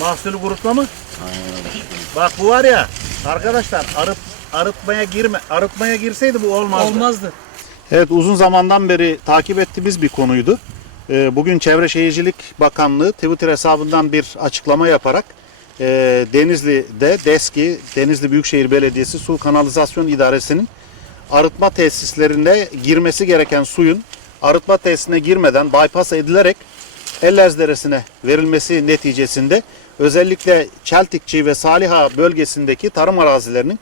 mahsulü kurutma mı? Bak bu var ya arkadaşlar arıt arıtmaya girme arıtmaya girseydi bu olmazdı. Olmazdı. Evet uzun zamandan beri takip ettiğimiz bir konuydu. Ee, Bugün Çevre Şehircilik Bakanlığı Twitter hesabından bir açıklama yaparak e, Denizli'de DESKİ, Denizli Büyükşehir Belediyesi Su Kanalizasyon İdaresi'nin arıtma tesislerinde girmesi gereken suyun arıtma tesisine girmeden bypass edilerek Ellez Deresi'ne verilmesi neticesinde özellikle Çeltikçi ve Saliha bölgesindeki tarım arazilerinin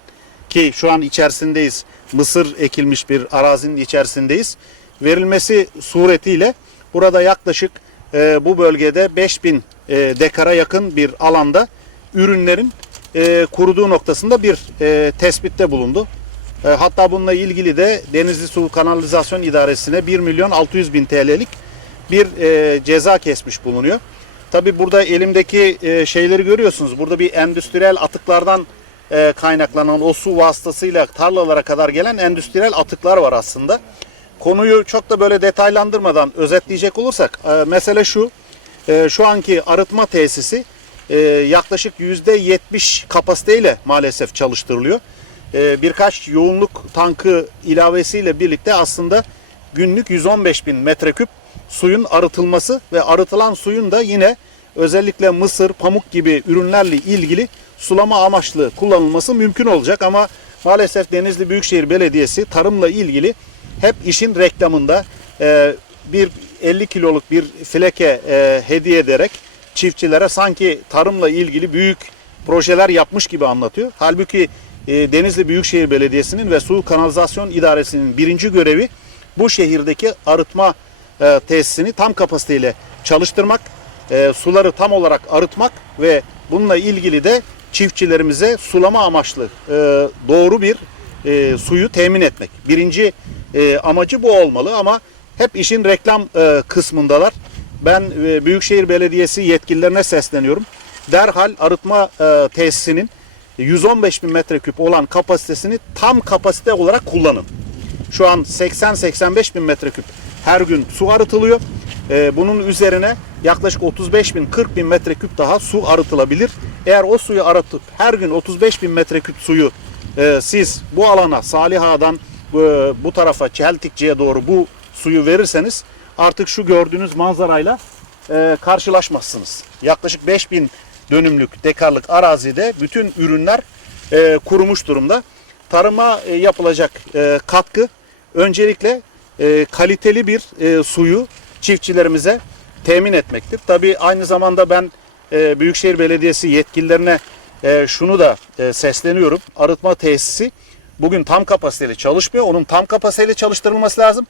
ki şu an içerisindeyiz. Mısır ekilmiş bir arazinin içerisindeyiz. Verilmesi suretiyle burada yaklaşık e, bu bölgede 5000 e, dekara yakın bir alanda ürünlerin e, kuruduğu noktasında bir e, tespitte bulundu. E, hatta bununla ilgili de Denizli Su Kanalizasyon İdaresi'ne 1 milyon 600 bin TL'lik bir e, ceza kesmiş bulunuyor. Tabi burada elimdeki e, şeyleri görüyorsunuz. Burada bir endüstriyel atıklardan e, kaynaklanan o su vasıtasıyla tarlalara kadar gelen endüstriyel atıklar var aslında. Konuyu çok da böyle detaylandırmadan özetleyecek olursak e, mesele şu. E, şu anki arıtma tesisi e, yaklaşık %70 kapasiteyle maalesef çalıştırılıyor. E, birkaç yoğunluk tankı ilavesiyle birlikte aslında günlük 115 bin metreküp suyun arıtılması ve arıtılan suyun da yine özellikle mısır, pamuk gibi ürünlerle ilgili sulama amaçlı kullanılması mümkün olacak ama maalesef Denizli Büyükşehir Belediyesi tarımla ilgili hep işin reklamında e, bir 50 kiloluk bir fileke e, hediye ederek çiftçilere sanki tarımla ilgili büyük projeler yapmış gibi anlatıyor. Halbuki e, Denizli Büyükşehir Belediyesi'nin ve Su Kanalizasyon İdaresi'nin birinci görevi bu şehirdeki arıtma e, tesisini tam kapasiteyle çalıştırmak, e, suları tam olarak arıtmak ve bununla ilgili de çiftçilerimize sulama amaçlı e, doğru bir e, suyu temin etmek. Birinci e, amacı bu olmalı ama hep işin reklam e, kısmındalar. Ben e, Büyükşehir Belediyesi yetkililerine sesleniyorum. Derhal arıtma e, tesisinin 115 bin metreküp olan kapasitesini tam kapasite olarak kullanın. Şu an 80-85 bin metreküp her gün su arıtılıyor. Ee, bunun üzerine yaklaşık 35 bin 40 bin metreküp daha su arıtılabilir. Eğer o suyu arıtıp her gün 35 bin metreküp suyu e, siz bu alana Saliha'dan e, bu tarafa Çeltikçi'ye doğru bu suyu verirseniz artık şu gördüğünüz manzarayla e, karşılaşmazsınız. Yaklaşık 5000 dönümlük dekarlık arazide bütün ürünler e, kurumuş durumda. Tarıma yapılacak katkı öncelikle e, kaliteli bir e, suyu çiftçilerimize temin etmektir. Tabii aynı zamanda ben e, Büyükşehir Belediyesi yetkililerine e, şunu da e, sesleniyorum. Arıtma tesisi bugün tam kapasiteyle çalışmıyor. Onun tam kapasiteyle çalıştırılması lazım.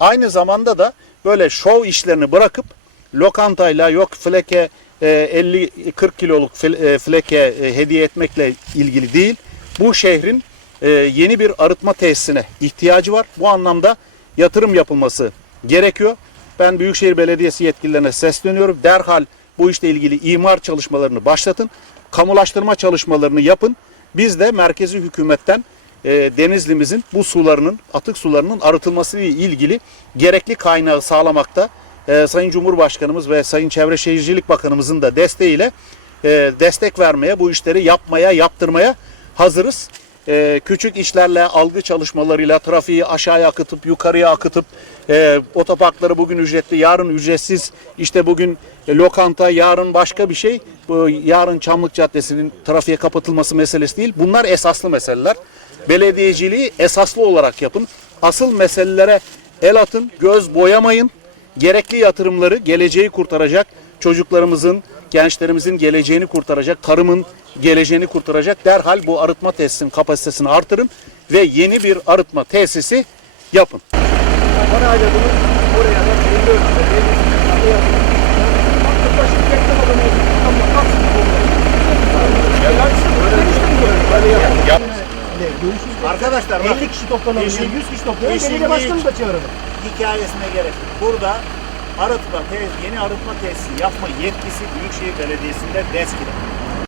Aynı zamanda da böyle şov işlerini bırakıp lokantayla yok fleke e, 50-40 kiloluk fil- e, fleke e, hediye etmekle ilgili değil. Bu şehrin e, yeni bir arıtma tesisine ihtiyacı var. Bu anlamda yatırım yapılması gerekiyor. Ben Büyükşehir Belediyesi yetkililerine sesleniyorum. Derhal bu işle ilgili imar çalışmalarını başlatın. Kamulaştırma çalışmalarını yapın. Biz de merkezi hükümetten e, Denizli'mizin bu sularının, atık sularının arıtılması ile ilgili gerekli kaynağı sağlamakta. E, Sayın Cumhurbaşkanımız ve Sayın Çevre Şehircilik Bakanımızın da desteğiyle e, destek vermeye, bu işleri yapmaya, yaptırmaya hazırız. E, küçük işlerle, algı çalışmalarıyla trafiği aşağıya akıtıp, yukarıya akıtıp, e, otoparkları bugün ücretli, yarın ücretsiz, işte bugün e, lokanta, yarın başka bir şey, bu, yarın Çamlık Caddesi'nin trafiğe kapatılması meselesi değil. Bunlar esaslı meseleler. Belediyeciliği esaslı olarak yapın. Asıl meselelere el atın, göz boyamayın. Gerekli yatırımları geleceği kurtaracak, çocuklarımızın, gençlerimizin geleceğini kurtaracak, tarımın geleceğini kurtaracak derhal bu arıtma tesisinin kapasitesini artırın ve yeni bir arıtma tesisi yapın. Arkadaşlar 50 kişi toplanıyor, 100 kişi toplanıyor. Beni de da çağıralım. Hikayesine gerek. Burada arıtma yeni arıtma tesisi yapma yetkisi Büyükşehir Belediyesi'nde DESKİ'de.